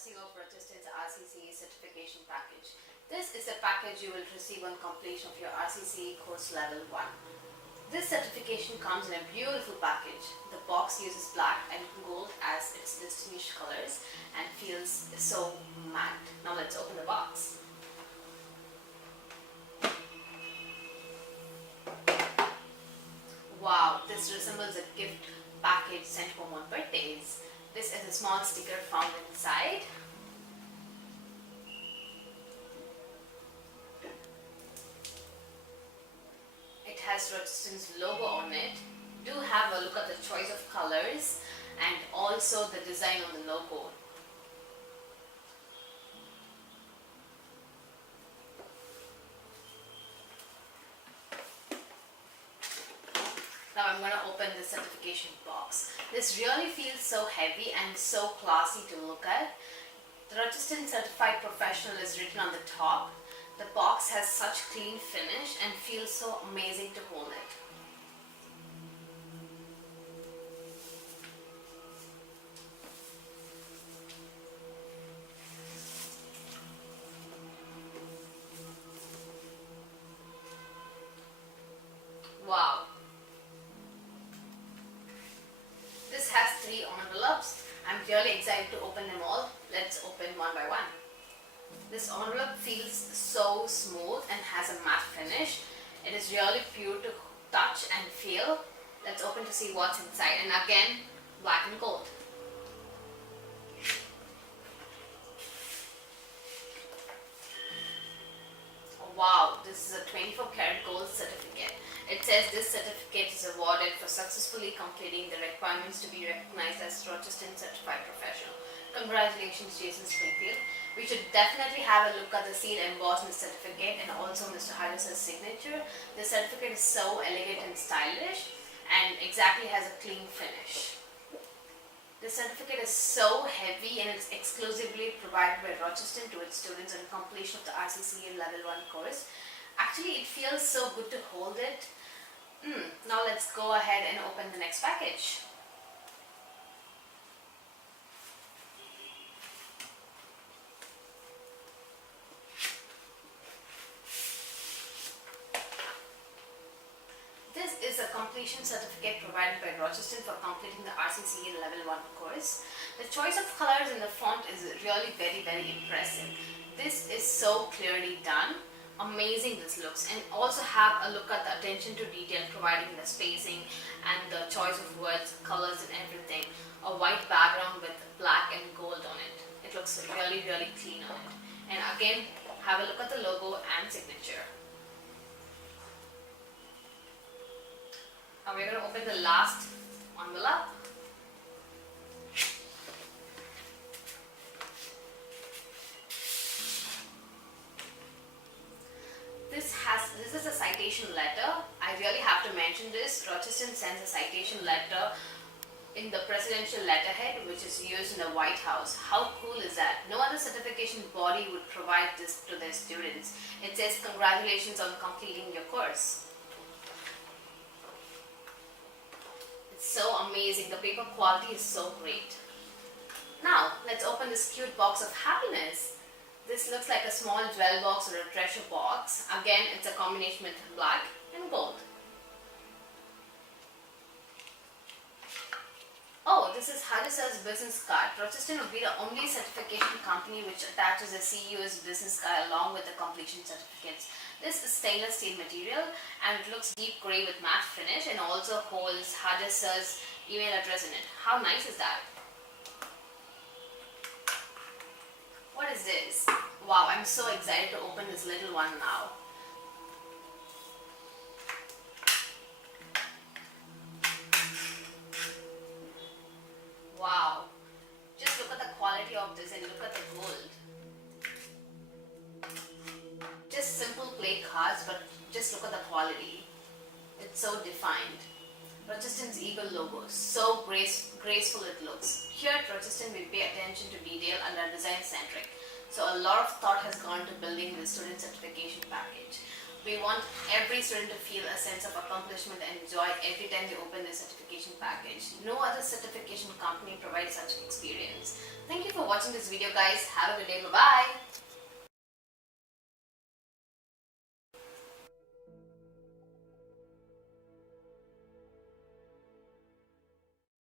unboxing of Rocheston's RCCE certification package. This is the package you will receive on completion of your RCCE course level 1. This certification comes in a beautiful package. The box uses black and gold as its distinguished colors and feels so matte. Now let's open the box. Wow, this resembles a gift package sent home on birthdays. This is a small sticker found inside. It has Rocheston's logo on it. Do have a look at the choice of colors and also the design on the logo. Now I'm going to open the certification box. This really feels so heavy and so classy to look at. The Rocheston Certified Professional is written on the top. The box has such clean finish and feels so amazing to hold it. Wow. This has 3 envelopes. I'm really excited to open them all. Let's open one by one. This envelope feels so smooth and has a matte finish. It is really pure to touch and feel. Let's open to see what's inside, and again, black and gold. Wow, this is a 24-karat gold certificate. It says this certificate is awarded for successfully completing the requirements to be recognized as Rocheston Certified Professional. Congratulations, Jason Springfield. We should definitely have a look at the seal embossed in the certificate and also Mr. Harris's signature. The certificate is so elegant and stylish and exactly has a clean finish. The certificate is so heavy and it's exclusively provided by Rocheston to its students on completion of the RCCE Level 1 course. Actually, it feels so good to hold it. Now let's go ahead and open the next package. This is a completion certificate provided by Rocheston for completing the RCCE Level 1 course. The choice of colors in the font is really very impressive. This is so clearly done. Amazing this looks, and also have a look at the attention to detail, providing the spacing and the choice of words, colors and everything. A white background with black and gold on it. It looks really clean on it. And again, have a look at the logo and signature. Now we're going to open the last envelope. This is a citation letter. I really have to mention this. Rocheston sends a citation letter in the presidential letterhead, which is used in the White House. How cool is that? No other certification body would provide this to their students. It says, congratulations on completing your course. It's so amazing. The paper quality is so great. Now, let's open this cute box of happiness. This looks like a small jewel box or a treasure box. Again, it's a combination with black and gold. Oh, this is Harris's business card. Rocheston will be the only certification company which attaches a CEO's business card along with the completion certificates. This is stainless steel material and it looks deep grey with matte finish and also holds Harris's email address in it. How nice is that? What is this? Wow, I'm so excited to open this little one now. Wow, just look at the quality of this and look at the gold. Just simple play cards, but just look at the quality. It's so defined. Rocheston's eagle logo, so graceful it looks. Here at Rocheston, we pay attention to detail and are design centric. So a lot of thought has gone to building the student certification package. We want every student to feel a sense of accomplishment and joy every time they open their certification package. No other certification company provides such experience. Thank you for watching this video, guys. Have a good day. Bye-bye.